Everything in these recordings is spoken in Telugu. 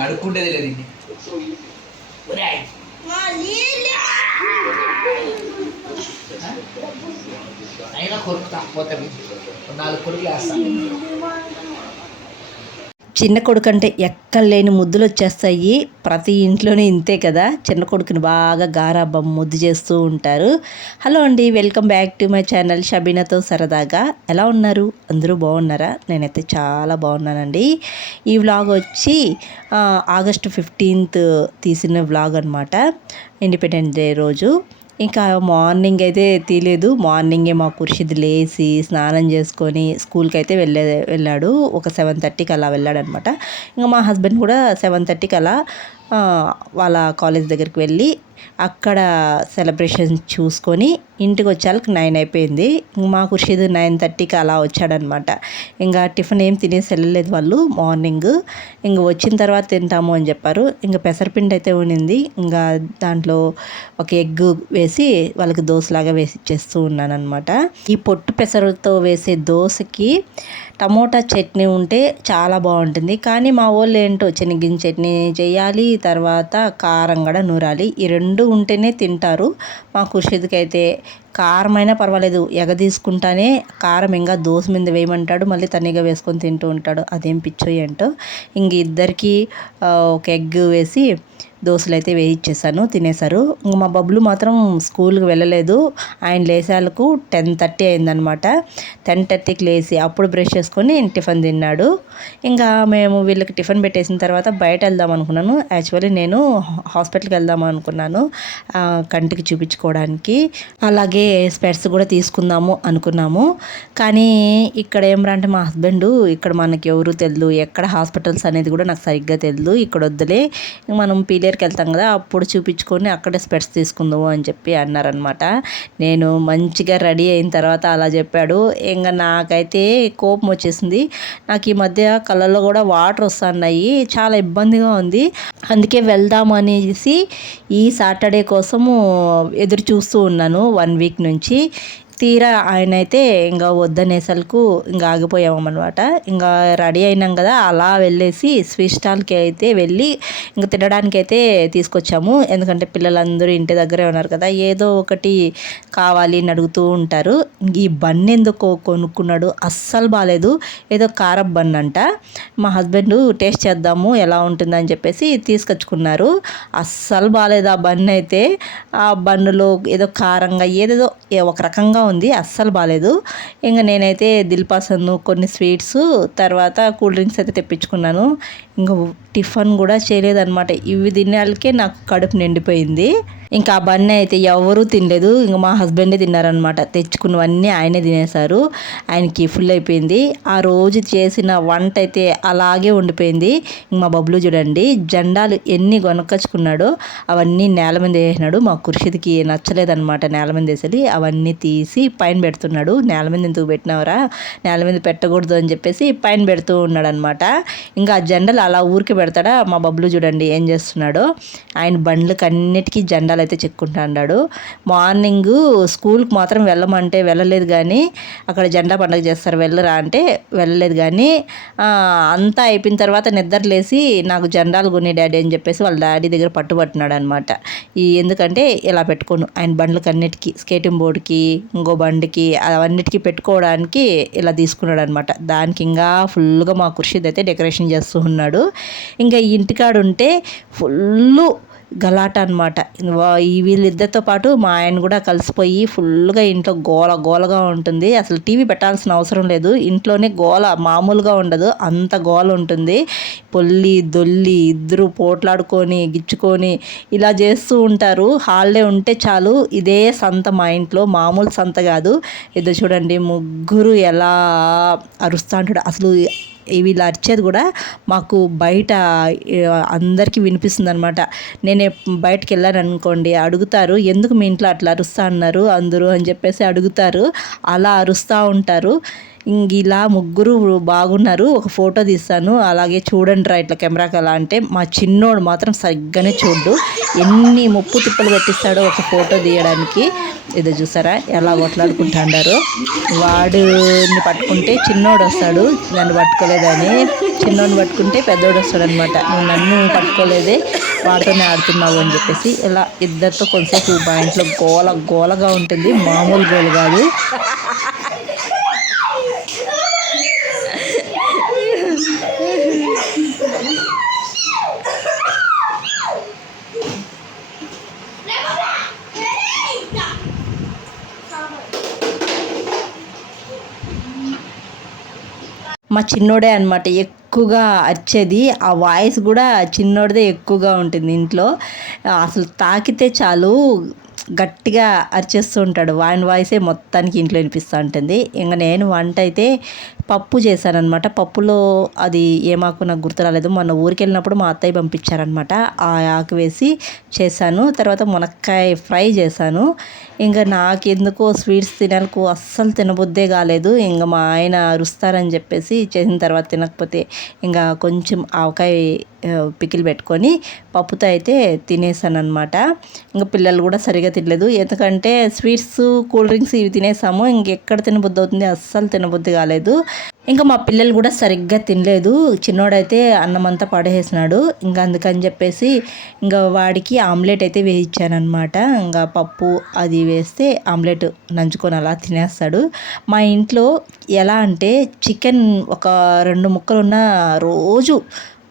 నడుక్కుంటేది లేదు ఇది. అయినా కొరుకుతా పోతే 4 కొడుకులు వేస్తాను. చిన్న కొడుకు అంటే ఎక్కడలేని ముద్దులు వచ్చేస్తాయి. ప్రతి ఇంట్లోనే ఇంతే కదా, చిన్న కొడుకుని బాగా గారాబం ముద్దు చేస్తూ ఉంటారు. హలో అండి, welcome back to my channel షబీనాతో సరదాగా. ఎలా ఉన్నారు? అందరూ బాగున్నారా? నేనైతే చాలా బాగున్నానండి. ఈ వ్లాగ్ వచ్చి ఆగస్టు 15th తీసిన వ్లాగ్ అనమాట, ఇండిపెండెన్స్ డే రోజు. ఇంకా మార్నింగ్ అయితే తీయలేదు. మార్నింగే మా ఖుర్షిద్ లేచి స్నానం చేసుకొని స్కూల్కి అయితే వెళ్ళాడు. ఒక 7:30కి అలా వెళ్ళాడనమాట. ఇంకా మా హస్బెండ్ కూడా 7:30కి అలా వాళ్ళ కాలేజ్ దగ్గరికి వెళ్ళి అక్కడ సెలబ్రేషన్ చూసుకొని ఇంటికి వచ్చేళ్ళకి 9 అయిపోయింది. మా ఖుర్షిద్ 9:30కి అలా వచ్చాడనమాట. ఇంకా టిఫిన్ ఏం తినేసి వెళ్ళలేదు వాళ్ళు మార్నింగ్. ఇంక వచ్చిన తర్వాత తింటాము అని చెప్పారు. ఇంకా పెసరపిండి అయితే ఉండింది. ఇంకా దాంట్లో ఒక ఎగ్ వేసి వాళ్ళకి దోశలాగా వేసి ఇచ్చేస్తూ ఉన్నానమాట. ఈ పొట్టు పెసరతో వేసే దోశకి టమోటా చట్నీ ఉంటే చాలా బాగుంటుంది. కానీ మా వాళ్ళు ఏంటో శనగింజ చట్నీ చేయాలి, తర్వాత కారం కూడా నూరాలి. ఈ రెండు ఉంటేనే తింటారు. మా ఖుర్షిద్కి అయితే కారమైనా పర్వాలేదు, తీసుకుంటానే కారం ఇంకా దోశ మీద వేయమంటాడు, మళ్ళీ తనిగా వేసుకొని తింటూ ఉంటాడు. అదేం పిచ్చో ఏంటో. ఇంక ఇద్దరికి ఒక ఎగ్ వేసి దోశలు అయితే వేయించేసాను, తినేశారు. ఇంక మా బబ్లు మాత్రం స్కూల్కి వెళ్ళలేదు. ఆయన లేసాలకు 10:30 అయిందనమాట. 10:30కి లేచి అప్పుడు బ్రష్ చేసుకొని టిఫిన్ తిన్నాడు. ఇంకా మేము వీళ్ళకి టిఫిన్ పెట్టేసిన తర్వాత బయట వెళ్దాం అనుకున్నాను. యాక్చువల్లీ నేను హాస్పిటల్కి వెళ్దాం అనుకున్నాను, కంటికి చూపించుకోవడానికి. అలాగే స్పెట్స్ కూడా తీసుకుందాము అనుకున్నాము. కానీ ఇక్కడ ఏమరా అంటే మా హస్బెండ్, ఇక్కడ మనకి ఎవరు తెలియదు, ఎక్కడ హాస్పిటల్స్ అనేది కూడా నాకు సరిగ్గా తెలియదు, ఇక్కడ వద్దులే, మనం పీలేరుకి వెళ్తాం కదా అప్పుడు చూపించుకొని అక్కడే స్పెట్స్ తీసుకుందాము అని చెప్పి అన్నారనమాట. నేను మంచిగా రెడీ అయిన తర్వాత అలా చెప్పాడు. ఇంకా నాకైతే కోపం వచ్చేసింది. నాకు ఈ మధ్య కళ్ళల్లో కూడా వాటర్ వస్తున్నాయి, చాలా ఇబ్బందిగా ఉంది. అందుకే వెళ్దాము అనేసి ఈ సాటర్డే కోసము ఎదురు చూస్తూ ఉన్నాను 1 వీక్ నుంచి. తీరా ఆయన అయితే ఇంకా వద్దనేసరికి ఇంకా ఆగిపోయామన్నమాట. ఇంకా రెడీ అయినాం కదా, అలా వెళ్ళేసి స్వీట్ స్టాల్కి అయితే వెళ్ళి ఇంకా తినడానికి అయితే తీసుకొచ్చాము. ఎందుకంటే పిల్లలందరూ ఇంటి దగ్గరే ఉన్నారు కదా, ఏదో ఒకటి కావాలి అని అడుగుతూ ఉంటారు. ఈ బన్ ఎందుకో కొనుక్కున్నాడు, అస్సలు బాగాలేదు. ఏదో కారం బన్ అంట. మా హస్బెండ్ టేస్ట్ చేద్దాము ఎలా ఉంటుందని చెప్పేసి తీసుకొచ్చుకున్నారు. అస్సలు బాగాలేదు ఆ బన్ అయితే. ఆ బన్నులో ఏదో కారంగా ఏదేదో ఒక రకంగా ఉంది, అస్సలు బాగాలేదు. ఇంకా నేనైతే దిల్పసంద్ కొన్ని స్వీట్స్ తర్వాత కూల్ డ్రింక్స్ అయితే తెప్పించుకున్నాను. ఇంకా టిఫిన్ కూడా చేయలేదన్నమాట. ఇవి తినేళ్ళకే నాకు కడుపు నిండిపోయింది. ఇంకా ఆ బన్నీ అయితే ఎవరూ తినలేదు, ఇంకా మా హస్బెండే తిన్నారనమాట. తెచ్చుకున్నవన్నీ ఆయనే తినేశారు. ఆయనకి ఫుల్ అయిపోయింది. ఆ రోజు చేసిన వంట అయితే అలాగే ఉండిపోయింది. మా బబ్లు చూడండి, జెండాలు ఎన్ని కొనుక్కొచ్చుకున్నాడో అవన్నీ నేల మీద వేసినాడు. మా ఖుర్షిద్కి నచ్చలేదన్నమాట నేల మీద వేసి, అవన్నీ తీసి పైన పెడుతున్నాడు. నేల మీద ఎందుకు పెట్టినావరా, నేల మీద పెట్టకూడదు అని చెప్పేసి పైన పెడుతూ ఉన్నాడు అనమాట. ఇంకా ఆ జెండాలు అలా ఊరికి పెడతాడా. మా బబ్లు చూడండి ఏం చేస్తున్నాడో, ఆయన బండ్లకి అన్నిటికీ జెండాలు అయితే చెక్కుంటా అన్నాడు. మార్నింగ్ స్కూల్కి మాత్రం వెళ్ళమంటే వెళ్ళలేదు, కానీ అక్కడ జెండా పండుగ చేస్తారు వెళ్ళరా అంటే వెళ్ళలేదు. కానీ అంతా అయిపోయిన తర్వాత నిద్రలేసి నాకు జెండాలు కొని డాడీ అని చెప్పేసి వాళ్ళ డాడీ దగ్గర పట్టుబట్టినాడు అనమాట. ఎందుకంటే ఇలా పెట్టుకోను, ఆయన బండ్లకి అన్నిటికీ, స్కేటింగ్ బోర్డుకి ఇంకో బండికి అవన్నిటికీ పెట్టుకోవడానికి ఇలా తీసుకున్నాడు అనమాట. దానికి ఇంకా ఫుల్గా మా ఖుర్షిద్ అయితే డెకరేషన్ చేస్తూ ఉన్నాడు. ఇంకా ఇంటికాడు ఉంటే ఫుల్లు గలాట అనమాట. వీళ్ళిద్దరితో పాటు మా ఆయన కూడా కలిసిపోయి ఫుల్గా ఇంట్లో గోలగా ఉంటుంది. అసలు టీవీ పెట్టాల్సిన అవసరం లేదు, ఇంట్లోనే గోల మామూలుగా ఉండదు, అంత గోల ఉంటుంది. పొల్లి దొల్లి ఇద్దరు పోట్లాడుకొని గిచ్చుకొని ఇలా చేస్తూ ఉంటారు. హాలిడే ఉంటే చాలు ఇదే సంత మా ఇంట్లో, మామూలు సంత కాదు. ఏదో చూడండి ముగ్గురు ఎలా అరుస్తూ ఉంటాడు. అసలు వీళ్ళు అరిచేది కూడా మాకు బయట అందరికీ వినిపిస్తుంది అనమాట. నేను బయటకు వెళ్ళాను అనుకోండి, అడుగుతారు ఎందుకు మీ ఇంట్లో అట్లా అరుస్తూ అన్నారు అందరూ అని చెప్పేసి అడుగుతారు. అలా అరుస్తూ ఉంటారు. ఇంక ఇలా ముగ్గురు బాగున్నారు, ఒక ఫోటో తీస్తాను అలాగే చూడండి రా ఇట్లా కెమెరాకి అలా అంటే మా చిన్నోడు మాత్రం సరిగ్గానే చూడు, ఎన్ని ముప్పు తిప్పలు పెట్టిస్తాడో ఒక ఫోటో తీయడానికి. ఇది చూసారా ఎలా కొట్లాడుకుంటాడారో, వాడిని పట్టుకుంటే చిన్నోడు వస్తాడు, నన్ను పట్టుకోలేదని, చిన్నోడిని పట్టుకుంటే పెద్దోడు వస్తాడు అనమాట. నువ్వు నన్ను పట్టుకోలేదే వాడితోనే ఆడుతున్నావు అని చెప్పేసి ఇలా ఇద్దరితో కొంతసేపు మా ఇంట్లో గోలగా ఉంటుంది, మామూలు గోలు కాదు. మా చిన్నోడే అనమాట ఎక్కువగా అరిచేది, ఆ వాయిస్ కూడా చిన్నోడిదే ఎక్కువగా ఉంటుంది ఇంట్లో. అసలు తాకితే చాలు గట్టిగా అరిచేస్తూ ఉంటాడు, వాయిన్ వాయిసే మొత్తానికి ఇంట్లో వినిపిస్తూ ఉంటుంది. ఇంకా నేను వంట అయితే పప్పు చేశానమాట. పప్పులో అది ఏమాకు నాకు గుర్తు రాలేదు, మొన్న ఊరికి వెళ్ళినప్పుడు మా అత్తయ్య పంపించారనమాట, ఆ ఆకు వేసి చేశాను. తర్వాత మునక్కాయ ఫ్రై చేశాను. ఇంకా నాకెందుకో స్వీట్స్ తినకు అస్సలు తినబుద్దే కాలేదు. ఇంకా మా ఆయన అరుస్తారని చెప్పేసి చేసిన తర్వాత తినకపోతే ఇంకా కొంచెం ఆవకాయ పికిల్ పెట్టుకొని పప్పుతో అయితే తినేసాను అనమాట. ఇంకా పిల్లలు కూడా సరిగా తినలేదు, ఎందుకంటే స్వీట్స్ కూల్ డ్రింక్స్ ఇవి తినేసాము, ఇంకెక్కడ తినబుద్ధి అవుతుంది, అస్సలు తినబుద్ధి కాలేదు. ఇంకా మా పిల్లలు కూడా సరిగ్గా తినలేదు, చిన్నోడైతే అన్నం అంతా పడేసినాడు. ఇంకా అందుకని చెప్పేసి ఇంకా వాడికి ఆమ్లెట్ అయితే వేయించానమాట. ఇంకా పప్పు అది వేస్తే ఆమ్లెట్ నంచుకొని అలా తినేస్తాడు. మా ఇంట్లో ఎలా అంటే చికెన్ ఒక 2 ముక్కలు ఉన్న రోజు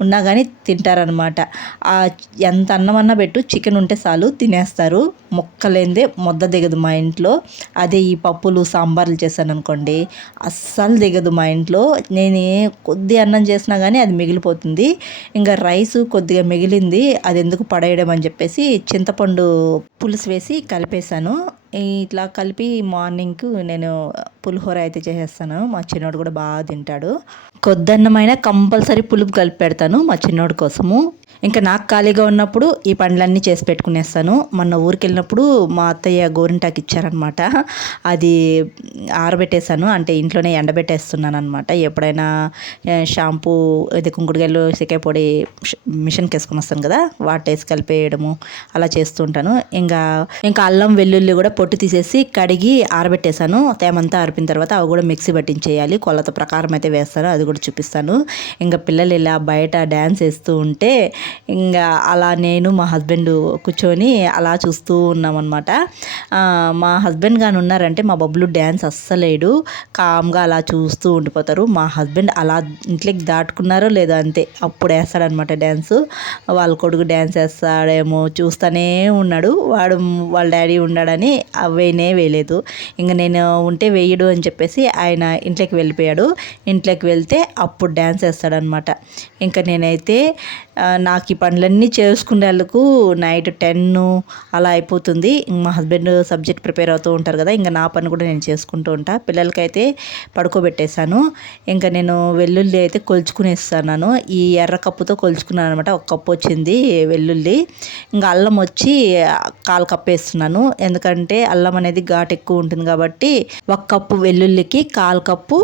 ఉన్నా కానీ తింటారనమాట. ఎంత అన్నమన్నా పెట్టు, చికెన్ ఉంటే చాలు తినేస్తారు, మొక్కలేందే ముద్ద దిగదు మా ఇంట్లో. అదే ఈ పప్పులు సాంబార్లు చేశాను అనుకోండి అస్సలు దిగదు మా ఇంట్లో. నేను కొద్ది అన్నం చేసినా కానీ అది మిగిలిపోతుంది. ఇంకా రైస్ కొద్దిగా మిగిలింది, అది ఎందుకు పడేయడం అని చెప్పేసి చింతపండు పులుసు వేసి కలిపేశాను. ఇట్లా కలిపి మార్నింగ్కు నేను పులిహోర అయితే చేసేస్తాను, మా చిన్నోడు కూడా బాగా తింటాడు. కొద్దన్నమైన కంపల్సరీ పులుపు కలిపి పెడతాను మా చిన్నోడి కోసము. ఇంకా నాకు ఖాళీగా ఉన్నప్పుడు ఈ పండ్లన్నీ చేసి పెట్టుకునేస్తాను. మొన్న ఊరికి వెళ్ళినప్పుడు మా అత్తయ్య గోరింటాకు ఇచ్చారనమాట, అది ఆరబెట్టేశాను, అంటే ఇంట్లోనే ఎండబెట్టేస్తున్నాను అనమాట. ఎప్పుడైనా షాంపూ ఇది కుంకుడుగాయలు సికాయ పొడి మిషన్కి వేసుకుని వస్తాను కదా, వాటేసి కలిపేయడము అలా చేస్తూ ఉంటాను. ఇంకా అల్లం వెల్లుల్లి కూడా పొట్టు తీసేసి కడిగి ఆరబెట్టేశాను. తేమంతా ఆరిపిన తర్వాత అవి కూడా మిక్సీ పట్టించేయాలి, కొలత ప్రకారం అయితే వేస్తాను, అది కూడా చూపిస్తాను. ఇంకా పిల్లలు ఇలా బయట డ్యాన్స్ వేస్తూ ఉంటే ఇంకా అలా నేను మా హస్బెండ్ కూర్చొని అలా చూస్తూ ఉన్నామన్నమాట. మా హస్బెండ్ కానీ ఉన్నారంటే మా బబ్బులు డ్యాన్స్ అస్సలేడు, కామ్గా అలా చూస్తూ ఉండిపోతారు. మా హస్బెండ్ అలా ఇంట్లోకి దాటుకున్నారో లేదో అంతే, అప్పుడు వేస్తాడనమాట డ్యాన్సు. వాళ్ళ కొడుకు డ్యాన్స్ వేస్తాడేమో చూస్తూనే ఉన్నాడు, వాళ్ళ డాడీ ఉన్నాడని వేయలేదు. ఇంకా నేను ఉంటే వేయడు అని చెప్పేసి ఆయన ఇంట్లోకి వెళ్ళిపోయాడు. ఇంట్లోకి వెళ్తే అప్పుడు డ్యాన్స్ వేస్తాడనమాట. ఇంకా నేనైతే నాకు ఈ పనులన్నీ చేసుకునేందుకు నైట్ 10 అలా అయిపోతుంది. మా హస్బెండ్ సబ్జెక్ట్ ప్రిపేర్ అవుతూ ఉంటారు కదా, ఇంకా నా పని కూడా నేను చేసుకుంటూ ఉంటా. పిల్లలకైతే పడుకోబెట్టేశాను. ఇంకా నేను వెల్లుల్లి అయితే కొలుచుకునేస్తాను, ఈ ఎర్ర కప్పుతో కొలుచుకున్నాను అనమాట. 1 కప్పు వచ్చింది వెల్లుల్లి. ఇంకా అల్లం వచ్చి 1/4 కప్పు వేస్తున్నాను, ఎందుకంటే అల్లం అనేది ఘాటు ఎక్కువ ఉంటుంది కాబట్టి 1 కప్పు వెల్లుల్లికి 1/4 కప్పు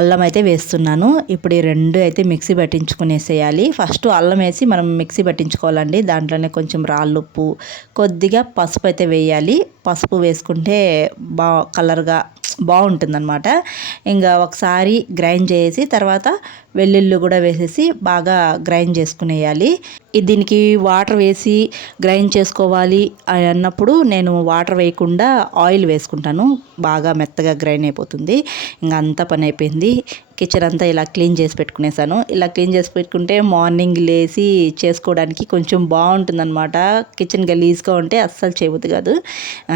అల్లం అయితే వేస్తున్నాను. ఇప్పుడు ఈ 2 అయితే మిక్సీ పట్టించుకునేసేయాలి. ఫస్ట్ అల్లం వేసి మనం మిక్సీ పట్టించుకోవాలండి. దాంట్లోనే కొంచెం రాళ్ళుప్పు, కొద్దిగా పసుపు అయితే వేయాలి. పసుపు వేసుకుంటే కలర్గా బాగుంటుందన్నమాట. ఇంకా ఒకసారి గ్రైండ్ చేసి తర్వాత వెల్లుల్లి కూడా వేసేసి బాగా గ్రైండ్ చేసుకునేయాలి. దీనికి వాటర్ వేసి గ్రైండ్ చేసుకోవాలి అని అన్నప్పుడు నేను వాటర్ వేయకుండా ఆయిల్ వేసుకుంటాను, బాగా మెత్తగా గ్రైండ్ అయిపోతుంది. ఇంకా అంతా పని అయిపోయింది. కిచెన్ అంతా ఇలా క్లీన్ చేసి పెట్టుకునేసాను. ఇలా క్లీన్ చేసి పెట్టుకుంటే మార్నింగ్ లేసి చేసుకోవడానికి కొంచెం బాగుంటుందన్నమాట. కిచెన్ గలీజ్గా ఉంటే అస్సలు చేయబుద్ది కాదు.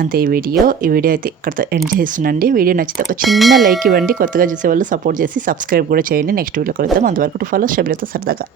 అంతే ఈ వీడియో అయితే ఇక్కడితో ఎండ్ చేస్తున్నాండి. వీడియో నచ్చితే ఒక చిన్న లైక్ ఇవ్వండి, కొత్తగా చూసేవాళ్ళు సపోర్ట్ చేసి సబ్స్క్రైబ్ కూడా చేయండి. నెక్స్ట్ వీడియో కలుద్దాం, అంతవరకు టు ఫాలో షబీనాతో సరదాగా.